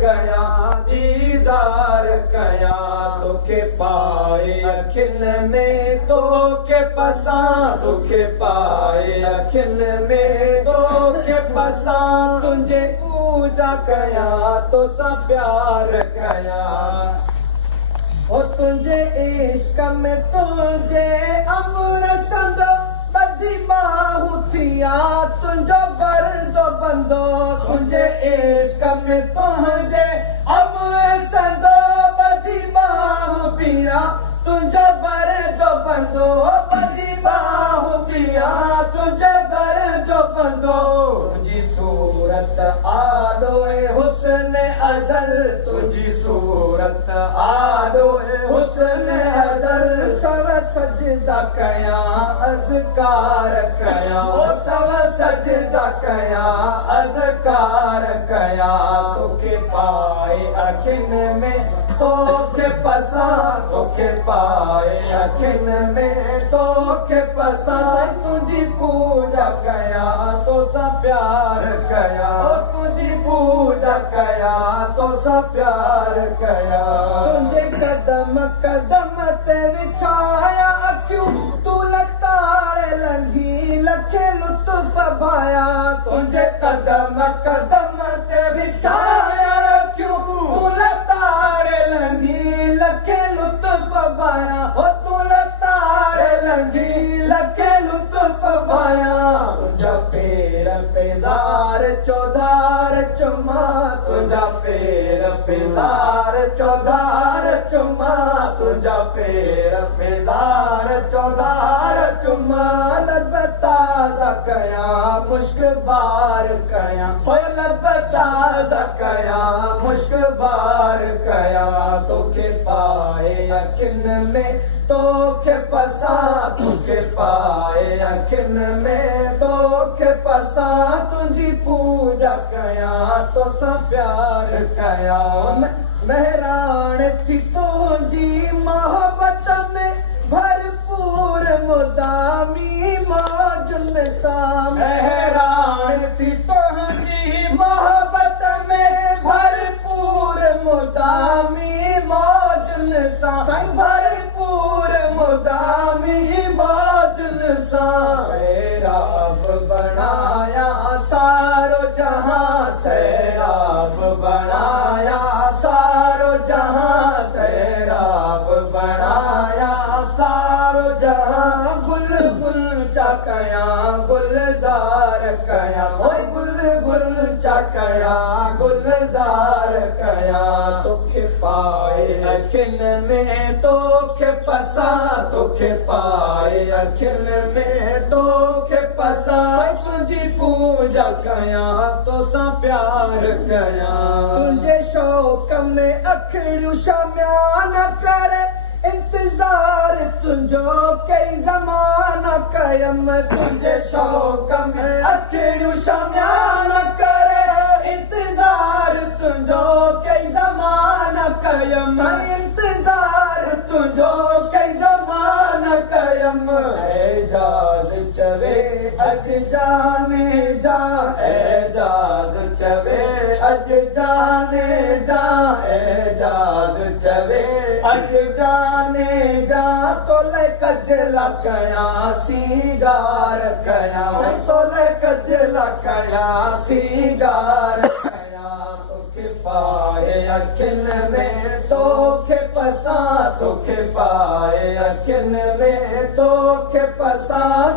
कया दीदार कया तोखे पाए अखियुनि में तोखे पसां तोखे पाए अखियुनि में तोखे पसां तुंहिंजे पूजा कया तोसां प्यार कया ओ तुंहिंजे इश्क में तुंहिंजे अमर संद बदी बाहूं थिया तुंहिंजो बरदो बंदो तुंहिंजे इश्क में तुंहिंजे अमर संद बदी बाहूं पिया तुंहिंजो बरदो बंदो बदी बाहूं पिया तुंहिंजे बरदो बंदो तुंहिंजी सूरत आॾोए हुस्न अज़ल तुंहिंजी सूरत आॾोए हुस्न अज़ल सव सजदा कया अज़कार कया सव सजदा कया अज़कार कया तोखे पाए अखियुनि में तोखे पसां तोखे पाए अखियुनि में तोखे पसां तुंहिंजी पूजा कया तोसां प्यार कया तुंहिंजी पूजा कया तोसां प्यार कया तुंहिंजे कदम कदम ते विछाया अखियूं तूं लताड़े लंघी लखे लुत्फ़ भाया तुंहिंजे कदम कदम ते विछाया अखियूं तूं लताड़े लंघी लखे लुत्फ़ भाया हो तूं लताड़े लंघी लखे लुत्फ़ भाया तुंहिंजा पेर पेज़ार चौधार चुमा तुंहिंजा पेर पेज़ार चौधार चुमा तुंहिंजा पेर पेज़ार चौधार चुमा लब ताज़ा कया मुश्क बार कया लब ताज़ा कया मुश्क बार कया तोखे पाए अखियुनि में तोखे पसां तोखे पाए अखियुनि में तोखे पसां तुंहिंजी पूजा कया तोसां प्यार कया महराण थी तुंहिंजी मोहबत में भरपूर मुदामी मौजुनि सां महराण थी तुंहिंजी मोहबत में भरपूर मुदामी मौजुनि सां भरपूर मुदामी मौजुनि सां सैराब बणाया सारो जहां सैराब बणाया सारो जहां सैराब बणाया सारो जहां गुल गुल चा कया गुलजार कया गुल गुल चा कया गुलजार कया तोखे पाए अखियुनि में तोखे पसां तोखे पाए अखियुनि में तोखे पसां तुंहिंजी पूजा कया तोसां प्यार कया तुंहिंजे शौक़ में अखियूं शमिया न करे इंतज़ार तुंहिंजो कई ज़माना कयम तुंहिंजे शौक़ में अखियूं शमिया न करे इंतज़ार तुंहिंजो कई ज़माना कयम इंतज़ार तुंहिंजो कई ज़माना कयम एजाज़ चवे अॼु जाने जा एजाज़ चवे अॼु जाने जा एजाज़ चवे अॼु जाने जा तोले कजला कया सीगार कया तोले कजला कया सीगार कया तोखे पाए अखियुनि में तोखे पसां तोखे पाए अखियुनि में तोखे पसां